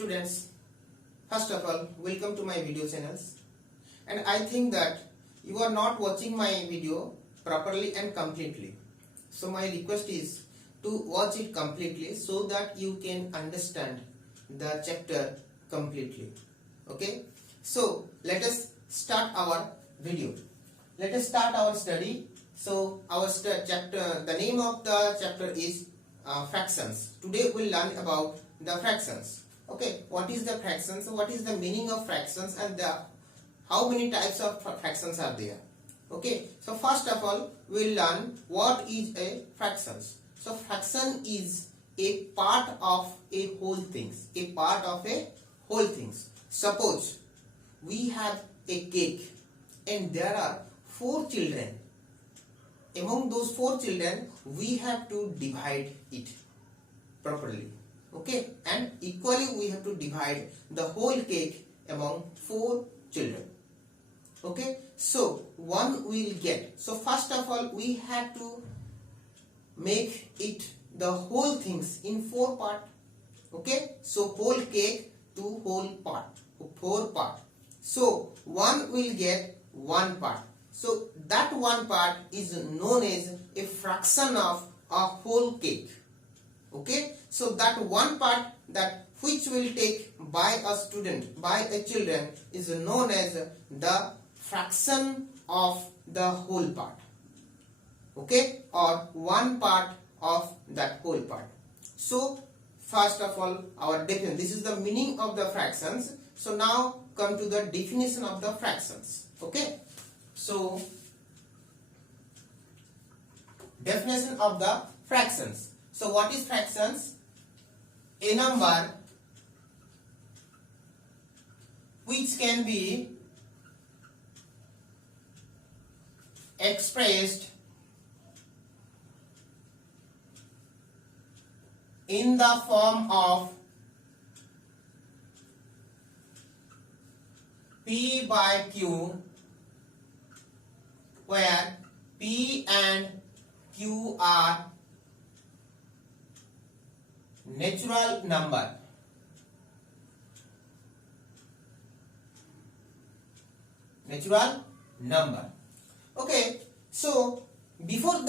Students, first of all, welcome to my video channels. And I think that you are not watching my video properly and completely. So my request is to watch it completely so that you can understand the chapter completely. Okay? So let us start our video. Let us start our study. So our chapter, the name of the chapter is fractions. Today we'll learn about the fractions. Okay, what is the fractions? What is the meaning of fractions, and how many types of fractions are there? Okay, so first of all we'll learn what is a fractions. So fraction is a part of a whole things. A part of a whole things. Suppose we have a cake and there are 4 children. Among those 4 children we have to divide it properly. Okay, and equally we have to divide the whole cake among 4 children. Okay, so one will get. So first of all we have to make it the whole things in 4 part. Okay, so whole cake to whole part, 4 part. So one will get 1 part. So that 1 part is known as a fraction of a whole cake. Okay, so that 1 part that which will take by a student, by a children, is known as the fraction of the whole part. Okay, or 1 part of that whole part. So first of all our definition, this is the meaning of the fractions. So now come to the definition of the fractions. Okay, so definition of the fractions. So what is fractions? A number which can be expressed in the form of P by Q, where P and Q are natural number. Natural number. Okay, so before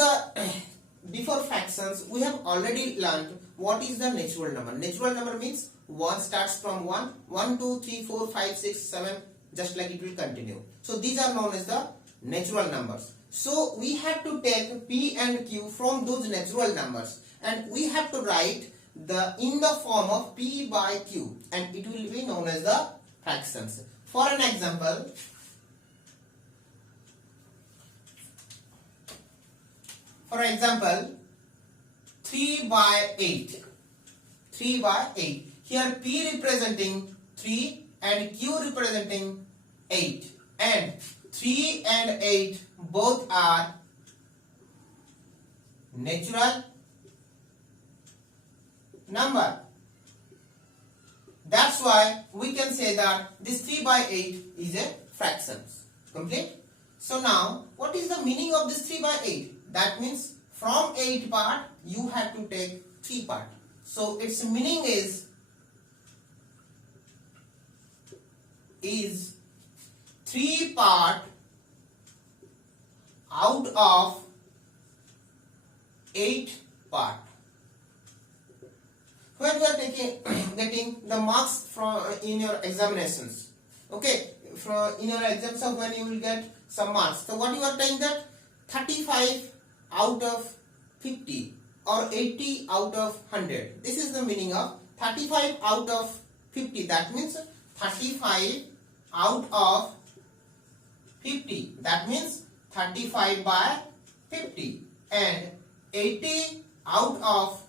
fractions we have already learned what is the natural number. Natural number means 1 starts from 1, 1, 2, 3, 4, 5, 6, 7, just like it will continue. So these are known as the natural numbers. So we have to take P and Q from those natural numbers, and we have to write in the form of P by Q, and it will be known as the fractions. For an example, for example, 3 by 8. 3 by 8. Here P representing 3 and Q representing 8. And 3 and 8 both are natural number. That's why we can say that this 3 by 8 is a fraction. Complete? So now, what is the meaning of this 3 by 8? That means from 8 part you have to take 3 part. So its meaning is 3 part out of 8 part. When you are getting the marks from in your examinations, okay, in your exams of when you will get some marks. So what you are saying that 35 out of 50 or 80 out of 100. This is the meaning of 35 out of 50. That means 35 out of 50. That means 35 by 50. And 80 out of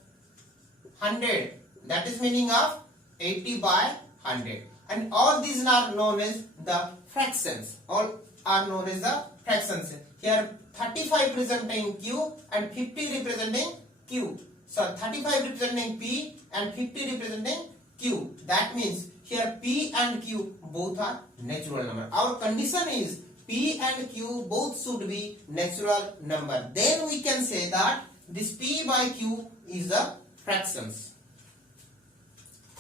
100. That is meaning of 80 by 100. And all these are known as the fractions. All are known as the fractions. Here 35 representing Q and 50 representing Q. So 35 representing P and 50 representing Q. That means here P and Q both are natural number. Our condition is P and Q both should be natural number. Then we can say that this P by Q is a fractions.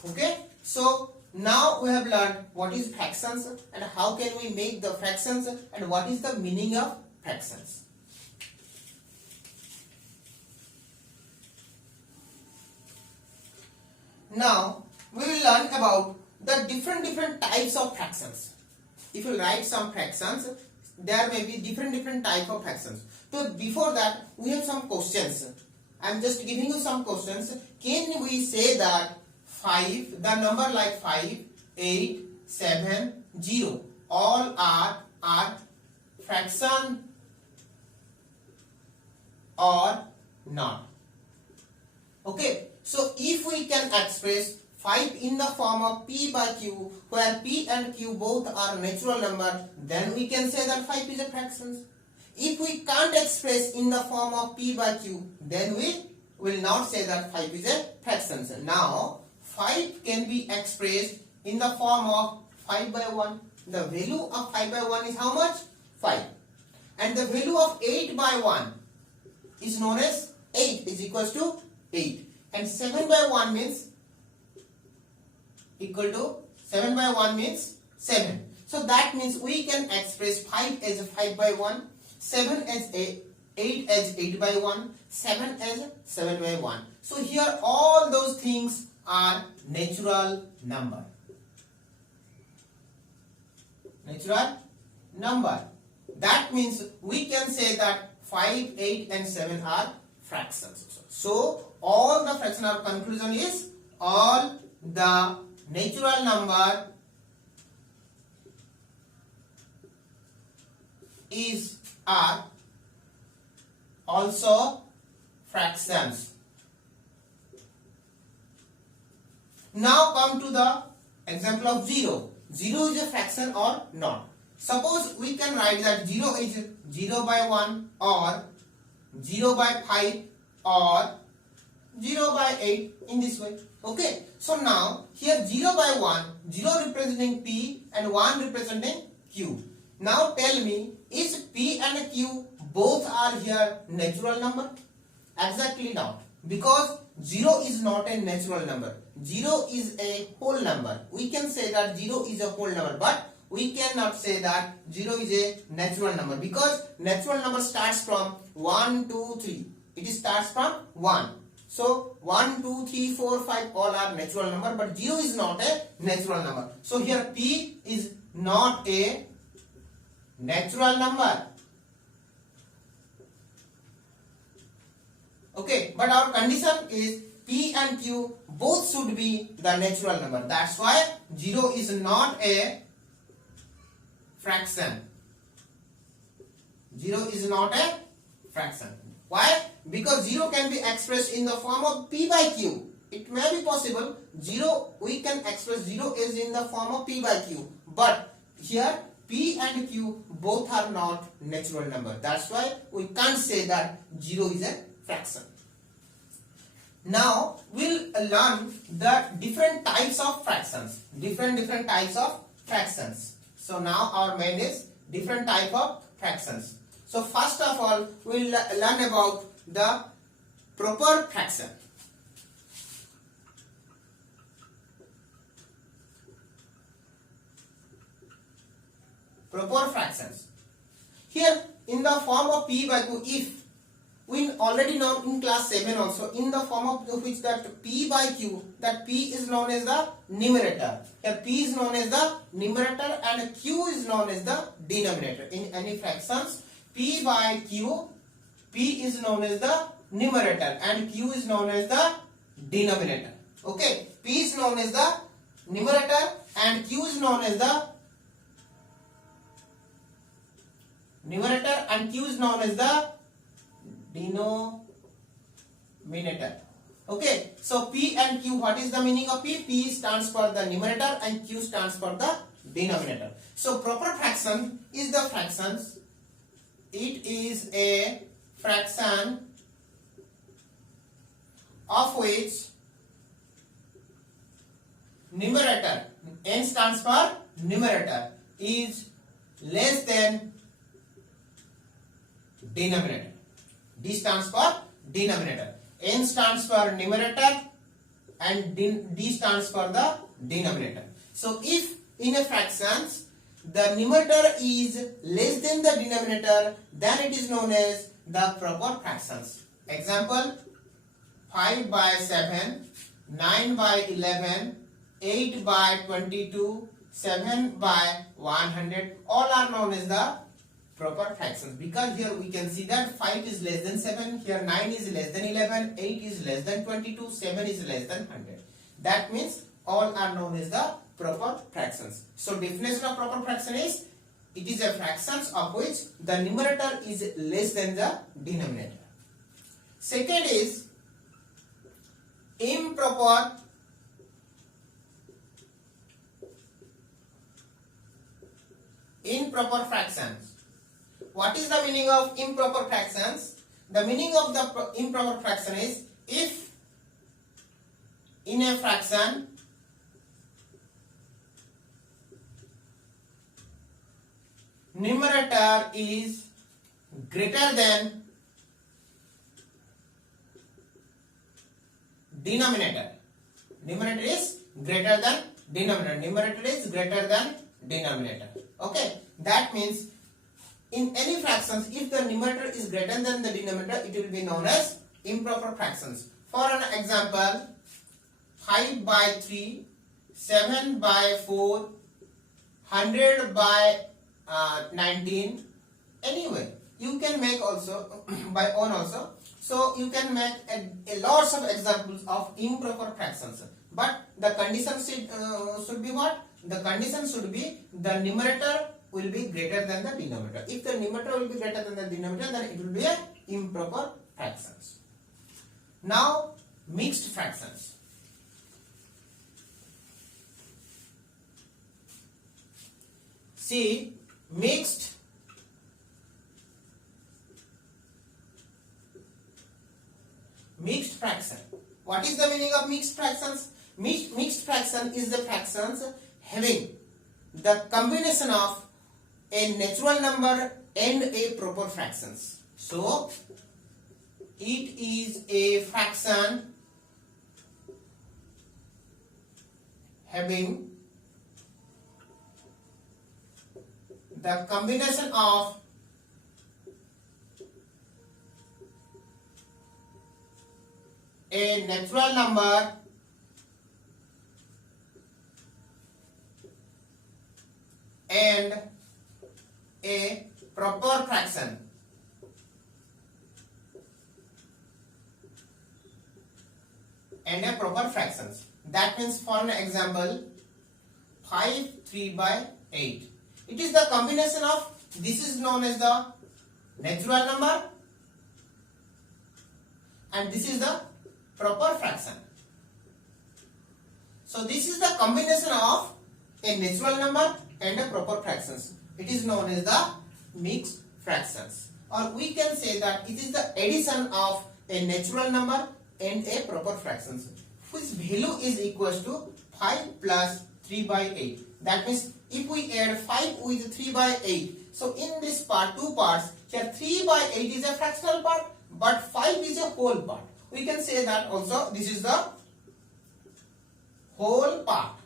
Okay, So now we have learned what is fractions and how can we make the fractions and what is the meaning of fractions. Now we will learn about the different types of fractions. If you write some fractions, there may be different type of fractions. So before that, we have some questions. I am just giving you some questions. Can we say that 5, the number like 5, 8, 7, 0, all are fraction or not? Okay, so if we can express 5 in the form of p by q, where p and q both are natural number, then we can say that 5 is a fraction. If we can't express in the form of p by q, then we will not say that 5 is a fraction. Now 5 can be expressed in the form of 5 by 1. The value of 5 by 1 is how much? 5. And the value of 8 by 1 is known as 8 is equals to 8. And 7 by 1 means equal to 7 by 1 means 7. So that means we can express 5 as 5 by 1, 7 as 8 as 8 by 1, 7 as 7 by 1. So here all those things are natural number. Natural number. That means we can say that 5, 8 and 7 are fractions. So all the fraction, our conclusion is all the natural number are also fractions. Now come to the example of 0. 0 is a fraction or not. Suppose we can write that 0 is 0 by 1 or 0 by 5 or 0 by 8 in this way. Okay. So now here 0 by 1, 0 representing p and 1 representing q. Now tell me, is p and q both are here natural number? Exactly not. Because 0 is not a natural number. 0 is a whole number. We can say that 0 is a whole number, but we cannot say that 0 is a natural number, because natural number starts from 1, 2, 3. It starts from 1. So 1, 2, 3, 4, 5 all are natural number, but 0 is not a natural number. So here p is not a natural number. Okay, but our condition is p and q both should be the natural number. That's why 0 is not a fraction. 0 is not a fraction. Why? Because 0 can be expressed in the form of p by q. It may be possible 0, we can express 0 is in the form of p by q. But here p and q both are not natural number. That's why we can't say that 0 is a fraction. Now we'll learn the different types of fractions. Different types of fractions. So now our main is different type of fractions. So first of all, we'll learn about the proper fraction. Proper fractions. Here in the form of p by q, if we already know in class 7 also, in the form of which that p by q, that p is known as the numerator. Here p is known as the numerator and q is known as the denominator. In any fractions, p by q, p is known as the numerator and q is known as the denominator. Okay, p is known as the numerator and q is known as the numerator and q is known as the denominator. Okay, so p and q, what is the meaning of p? P stands for the numerator and q stands for the denominator. So proper fraction is the fractions. It is a fraction of which numerator, n stands for numerator, is less than denominator. D stands for denominator. N stands for numerator and D stands for the denominator. So if in a fractions the numerator is less than the denominator, then it is known as the proper fractions. Example: 5 by 7, 9 by 11, 8 by 22, 7 by 100, all are known as the proper fractions, because here we can see that 5 is less than 7, here 9 is less than 11, 8 is less than 22, 7 is less than 100. That means all are known as the proper fractions. So definition of proper fraction is, it is a fractions of which the numerator is less than the denominator. Second is improper fractions. What is the meaning of improper fractions? The meaning of the improper fraction is, if in a fraction numerator is greater than denominator. Numerator is greater than denominator. Numerator is greater than denominator. Okay, that means in any fractions, if the numerator is greater than the denominator, it will be known as improper fractions. For an example, 5 by 3, 7 by 4, 100 by 19. Anyway, you can make also by own also. So you can make a lots of examples of improper fractions. But the condition should be what? The condition should be the numerator will be greater than the denominator. If the numerator will be greater than the denominator, then it will be a improper fractions. Now mixed fractions. See, mixed fraction. What is the meaning of mixed fractions? Mixed fraction is the fractions having the combination of a natural number and a proper fractions. So it is a fraction having the combination of a natural number and a proper fraction. And a proper fractions. That means, for an example, 5 3 by 8. It is the combination of, this is known as the natural number and this is the proper fraction. So this is the combination of a natural number and a proper fractions. It is known as the mixed fractions. Or we can say that it is the addition of a natural number and a proper fractions, whose value is equals to 5 plus 3 by 8. That means if we add 5 with 3 by 8, so in this part, two parts, here 3 by 8 is a fractional part, but 5 is a whole part. We can say that also this is the whole part.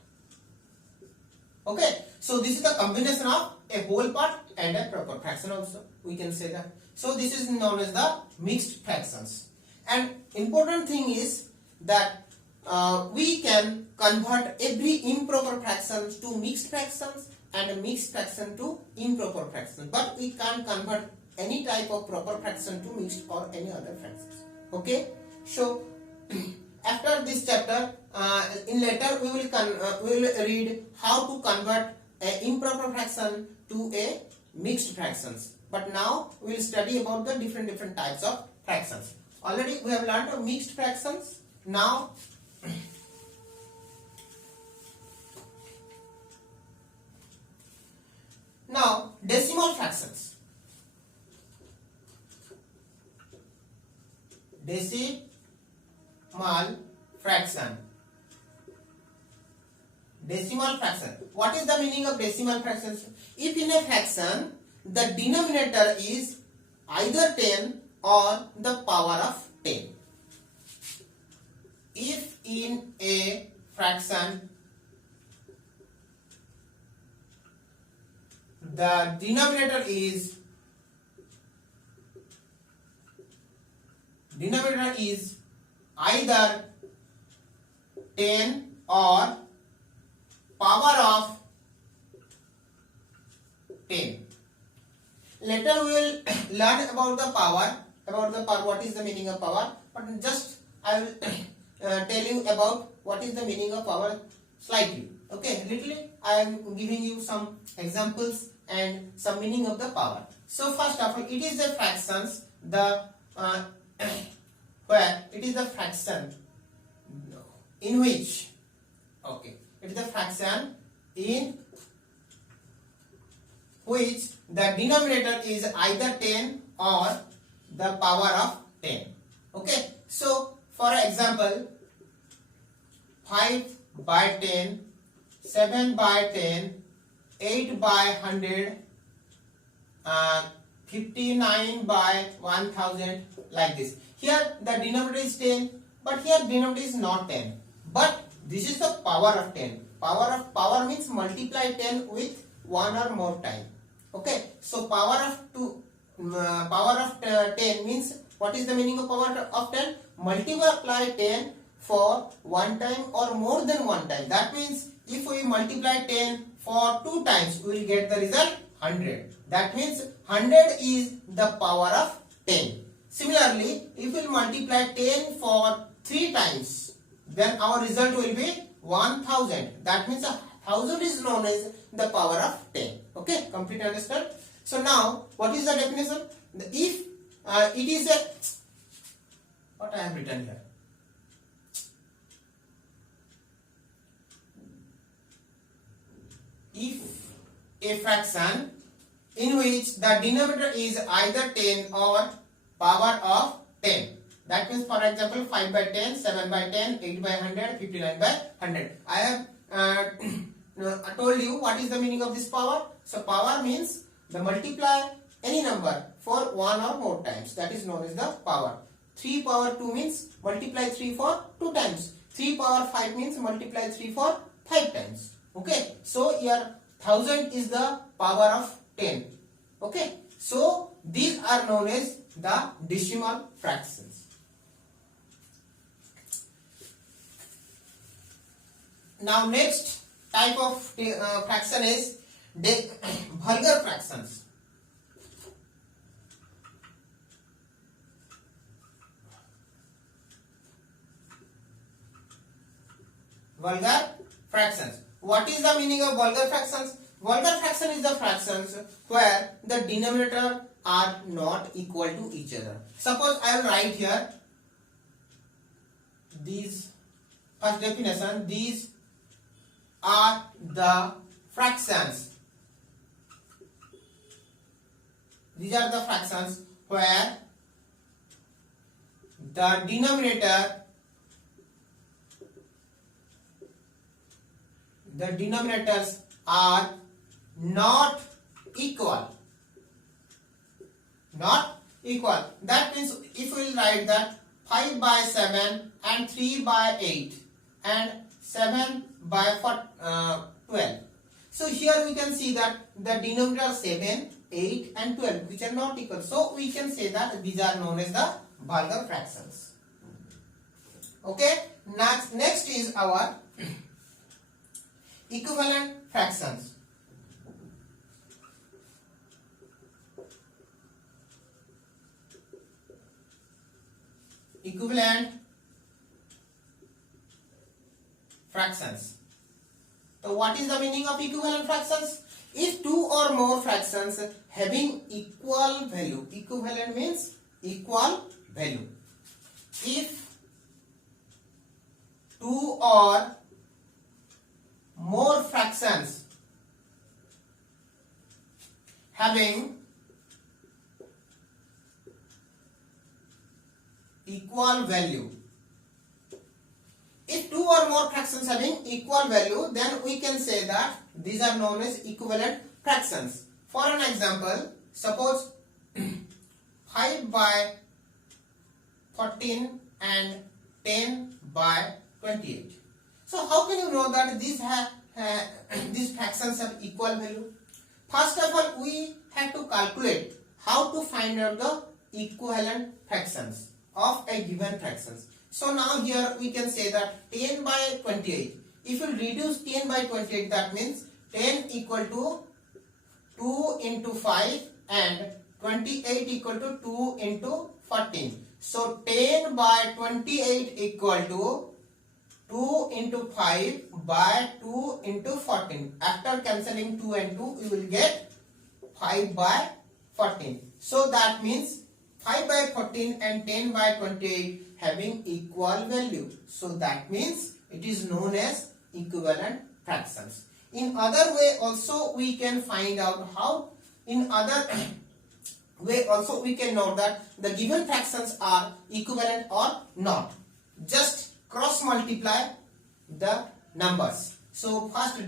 Okay, so this is the combination of a whole part and a proper fraction also. We can say that. So this is known as the mixed fractions. And important thing is that we can convert every improper fraction to mixed fractions and a mixed fraction to improper fraction, but we can't convert any type of proper fraction to mixed or any other fractions. Okay, so after this chapter, in later we will read how to convert an improper fraction to a mixed fractions. But now we will study about the different types of fractions. Already we have learned of mixed fractions. Now decimal fractions. Decimal fraction. Decimal fraction. What is the meaning of decimal fractions? If in a fraction the denominator is either 10 or the power of 10. If in a fraction, the denominator is either 10 or power of 10. Later we will learn about the power, what is the meaning of power, but just I will tell you about what is the meaning of power slightly. Okay, literally I am giving you some examples and some meaning of the power. So first of all, it is the fractions, where it is the fraction in which, okay, it is the fraction in which the denominator is either 10 or the power of 10. Okay, so for example, 5 by 10, 7 by 10, 8 by 100, 59 by 1000, like this. Here the denominator is 10, but here denominator is not 10. But this is the power of 10. Power means multiply 10 with one or more time. Okay, so power of 10 means, what is the meaning of power of 10? Multiply 10 for one time or more than one time. That means if we multiply 10 for 2 times, we will get the result 100. That means 100 is the power of 10. Similarly, if we multiply 10 for 3 times, then our result will be 1000. That means 1000 is known as the power of 10. Okay, complete understand? So now, what is the definition? If it is a, what I have written here? If a fraction in which the denominator is either 10 or power of 10. That means, for example, 5 by 10, 7 by 10, 8 by 100, 59 by 100. I have I told you what is the meaning of this power. So power means the multiply any number for one or more times. That is known as the power. 3 power 2 means multiply 3 for 2 times. 3 power 5 means multiply 3 for 5 times. Okay. So here 1000 is the power of 10. Okay. So these are known as the decimal fractions. Now next type of fraction is vulgar fractions. Vulgar fractions. What is the meaning of vulgar fractions? Vulgar fraction is the fractions where the denominator are not equal to each other. Suppose I will write here these, first definition, these are the fractions. These are the fractions where the denominators are not equal. Not equal. That means if we will write that 5 by 7 and 3 by 8 and 7 by 12. So here we can see that the denominator are 7, 8 and 12 which are not equal. So we can say that these are known as the vulgar fractions. Okay. Next is our equivalent fractions. Equivalent fractions. So what is the meaning of equivalent fractions? If two or more fractions having equal value, equivalent means equal value. If two or more fractions having equal value. If two or more fractions having equal value, then we can say that these are known as equivalent fractions. For an example, suppose 5 by 14 and 10 by 28. So how can you know that these fractions have equal value? First of all, we have to calculate how to find out the equivalent fractions of a given fractions. So now here we can say that 10 by 28. If you reduce 10 by 28, that means 10 equal to 2 into 5 and 28 equal to 2 into 14. So 10 by 28 equal to 2 into 5 by 2 into 14. After cancelling 2 and 2, you will get 5 by 14. So that means 5 by 14 and 10 by 28 having equal value. So that means it is known as equivalent fractions. In other way also we can find out how, in other way also we can know that the given fractions are equivalent or not. Just cross multiply the numbers. So first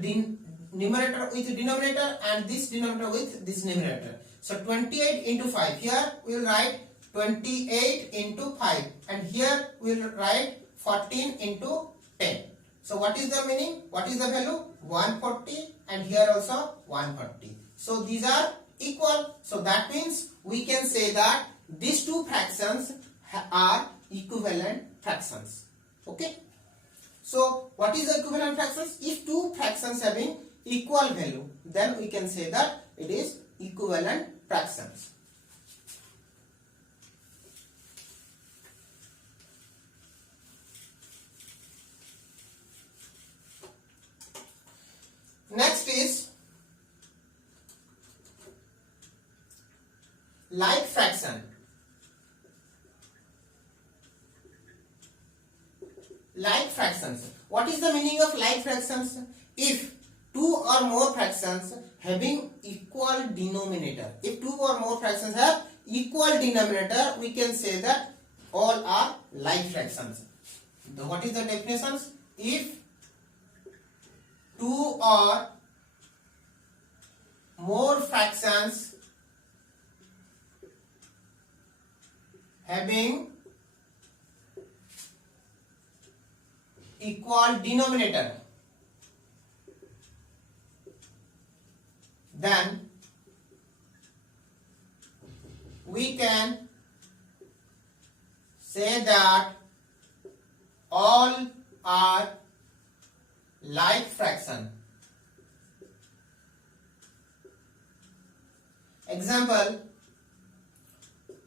numerator with denominator and this denominator with this numerator. So 28 into 5. Here we will write 28 into 5 and here we will write 14 into 10. So what is the meaning? What is the value? 140 and here also 140. So these are equal. So that means we can say that these two fractions are equivalent fractions. Okay. So what is the equivalent fractions? If two fractions having equal value, then we can say that it is equivalent fractions. Next is like fraction. Like fractions. What is the meaning of like fractions? If two or more fractions having equal denominator. If two or more fractions have equal denominator, we can say that all are like fractions. What is the definitions? If two or more fractions having equal denominator, then we can say that all are like fraction. Example: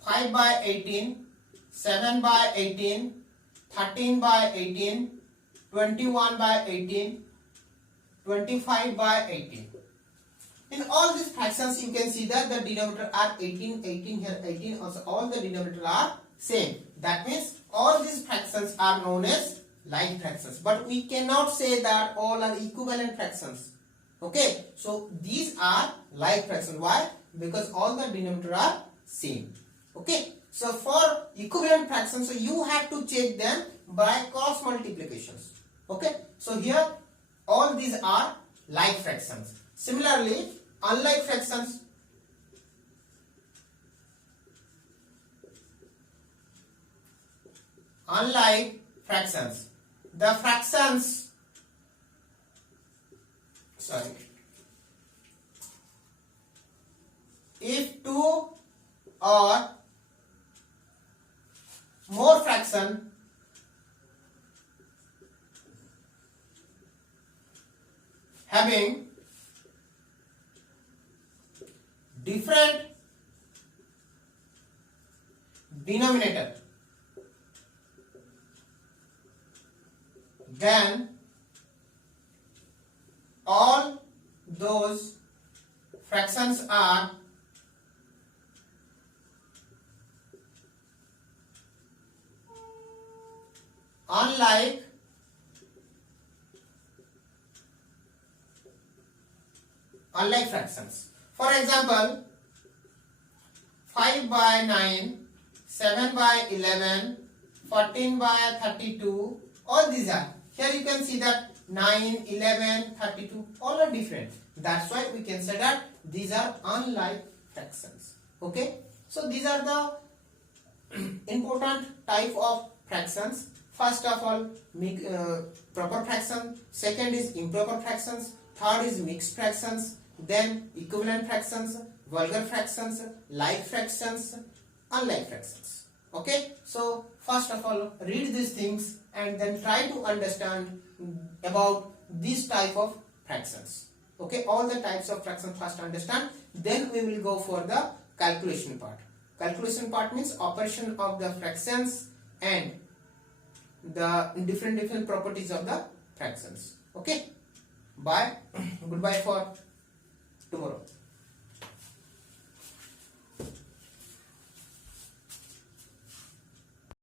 5 by 18, 7 by 18, 13 by 18, 21 by 18, 25 by 18. In all these fractions you can see that the denominator are 18, 18 here 18, also all the denominator are same. That means all these fractions are known as like fractions, but we cannot say that all are equivalent fractions. Okay, so these are like fractions. Why? Because all the denominator are same. Okay, so for equivalent fractions, so you have to check them by cross multiplications. Okay, so here all these are like fractions. Similarly, unlike fractions, the fractions, if two or more fraction having different denominator, then all those fractions are unlike fractions. For example, 5 by 9, 7 by 11, 14 by 32, all these are. Here you can see that 9, 11, 32, all are different. That's why we can say that these are unlike fractions. Okay, so these are the important type of fractions. First of all, proper fraction, second is improper fractions, third is mixed fractions, then equivalent fractions, vulgar fractions, like fractions, unlike fractions. Okay, so first of all, read these things and then try to understand about this type of fractions. Okay, all the types of fractions first understand, then we will go for the calculation part. Calculation part means operation of the fractions and the different properties of the fractions. Okay, bye. Goodbye for tomorrow.